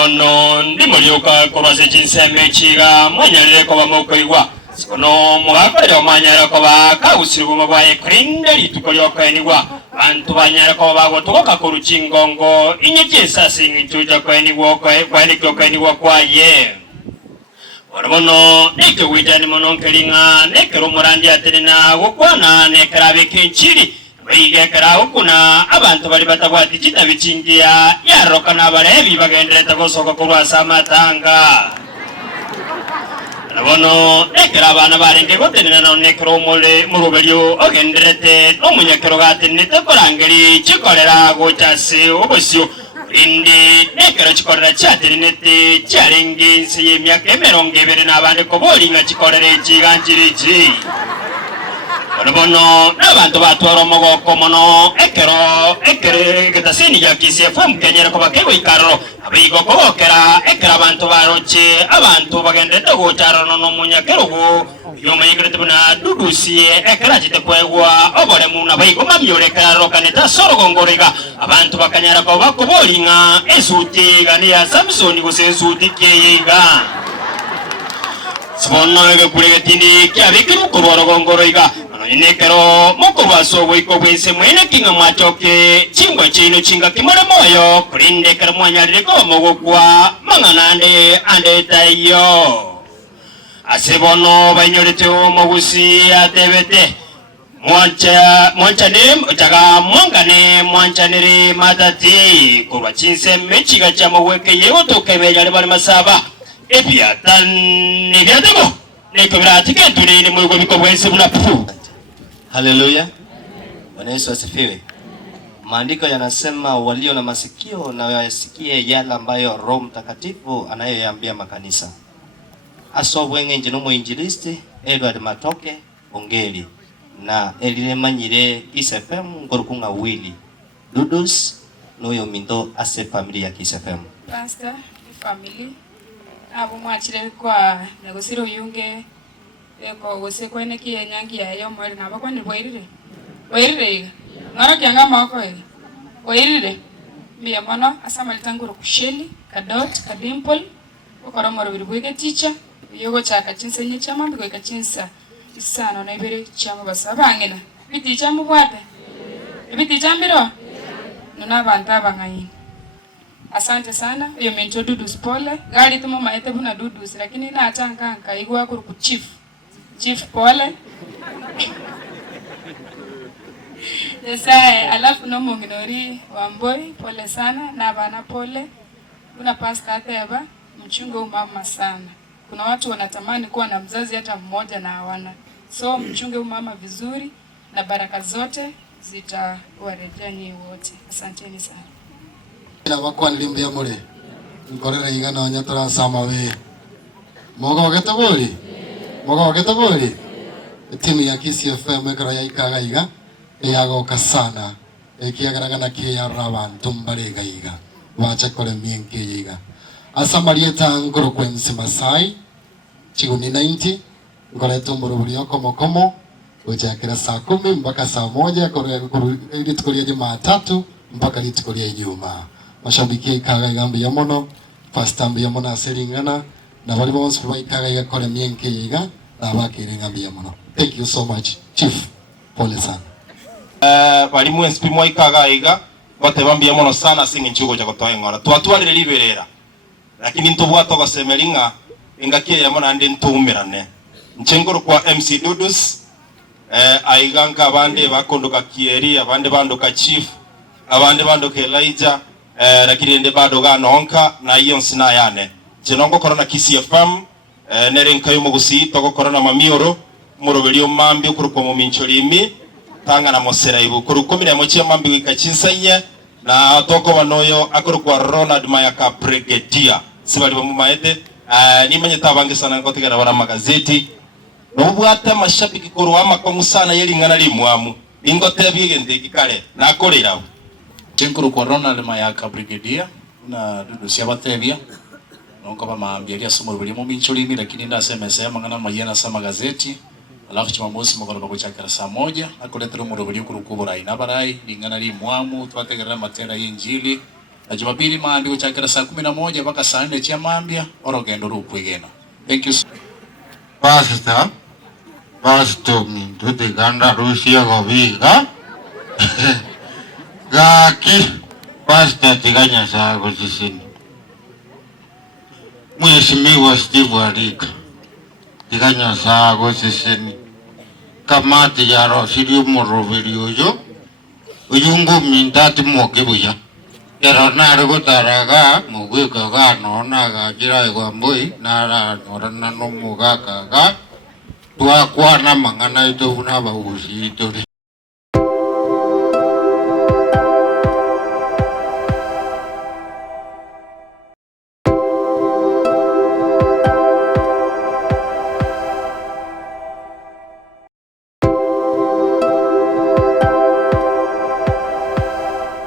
ono ndimulyoka kurwase chinseme chiga mwanyalire koba mokoigwa sikono mugakorera omanyara koba kagusirwa bwa ekrinde lituko lyokenigwa bantu banyara koba bagotoka ku rukingongo inyegesa singichuja kwenigwa kwenigwa kwaye warabono neke widani mononkelinga nekero murandi atenena gukwana nekarabe kenchiri bayigekera ukuna abantu bali batabwati kitabikingia yaroka nabarebi bagendereta gosoko kurwasa amatanga nabono nekera abana barenge gotenena no nekero mole murubelyo ogenderete omunyakero gatenete korangeri chikorera gochase obosyo indi nekero chikorera chatenete charengensi yemyaka 20 nabande kobolinga chikorera ekiganjiriki Bono n'abantu batwara omugoko mono ekere getasini ya KCFM kenyera kuba kewe ikaro abigoko bokera ekera abantu baroche abantu bagendete gochara no munyakero go yoma yigrete buna dudusie ekera jite kwegwa obole muna bayigo mamyore karo kaneta sorogongorega abantu bakanyara ko bakobolinga esuti gani ya Samson go sesuti keyega Sono ege kulegetini kyabikiru kororogongoroiga inekero mukubaso wiko bwese mwene kinga mwachoke chingwa chino chinga kimara moyo kulinde kera mwanyalire ko mogokwa manganande andetayo asebono banyorete omugusi atebete mwanchane utaga mwangane mwanchanere matati kurwa chinse mechiga cha moweke yewo tokebeyale bali masaba ebyatan nibyatemo nekobira tikentune ni mugo biko bwese bunapu. Haleluya. Bwana Yesu asifiwe. Maandiko yanasema walio na masikio na wayasikie yale ambayo Roho Mtakatifu anayoyaambia makanisa. Asobwenge njino muinjilisti Edward Matoke Ongeli na elilemanyire KCFM ngorukunga wili. Dudus noyo mindo ase familia ya KCFM. Pastor family abo mwachire kwa nagosiro yunge eko wose kwene kiyenyangi yayo mwali nabakwani boirire ngara kyanga mako boirire biya mano asama litanguro kusheli kadot kadimple okora moro birwege teacher yogo chaka chinsenye chama biko ikachinsa isano na ibere chama basabangena biti chama bwate biti chambiro nuna banta bangaini. Asante sana hiyo mento Dudus pole gari tumo maete buna Dudus lakini na atanga kaigwa ku chief pole Yesaya alafu no monginori Wamboi pole sana na bana pole kuna pasta ateba mchungo mama sana. Kuna watu wanatamani kuwa na mzazi hata mmoja na hawana, so mchunge mama vizuri na baraka zote zitawarejea nyinyi wote. Asanteni sana. Bakwa nilimbia mure nkorera igana onyatora sama we mogo wagetabori timu ya KCFM ekara ya ikaga iga yagoka sana ekiagaragana ke ya rabantu mbarega iga wacha kore mienke iga asamarieta ngoro kwense Masai chiguni 90 ngoreto muruburi komo ujakira saa 10 mpaka saa 1 kore ili tukolia Jumatatu mpaka litukolia Ijumaa. Mashabiki ikaga igambi ya mono first time ya mono aseringana na bali bonse ikaga igakora mienke yiga na bakire ngambi ya mono. Thank you so much chief, pole sana. Bali mu SP mo ikaga iga batebambi ya mono sana singi nchugo cha kutoa ngora twatwalire liberera lakini ntubwato gasemelinga ingakie ya mono ande ntumirane nchengoro kwa MC Dudus aiganga abande bakondoka Kieri abande bandoka chief abande bandoka Elijah lakini ende bado ganonka na iyo nsina yane jenongo korona KCFM nerenka yomugusi toko korona mamioro murobelio mambi okuruko mu minchorimi tanga na mosera ibu kurukomira mochia mambi wikachinsanye na toko banoyo akuruko Ronald Mayaka Brigadier sibali mu maete nimanye tabange sana ngotigara bara magazeti nobwata mashabiki kurwama kwa musana yelingana limwamu ingote byegende gikale nakolera Tenkuru kwa Ronald Mayaka Brigadier na Dudus yabatebya nonko bamambia lya somo buli mu minchulimi lakini ndasema ngana mayena sama gazeti alafu Jumamosi mugoroba kuchakira saa 1 nakoletera mu rubuli kurukubura ina barai lingana limwamu twategerera matera y'injili na Jumapili maambi guchakira saa 11 mpaka saa 4 cia mambia orogendo rukwigena. Thank you. Pastor mintu tiganda Rusia gobiga gaki pastor tiganya saa gusisini Mheshimiwa Steve Arika tiganya saa gusisini kamati ya Rosirio Muroveri uyungu mintati mokibuya eronare gutaraga mugwikaga nonaga jira igwambui nara norana no mugakaga twakwana mang'ana itobuna baguci ituri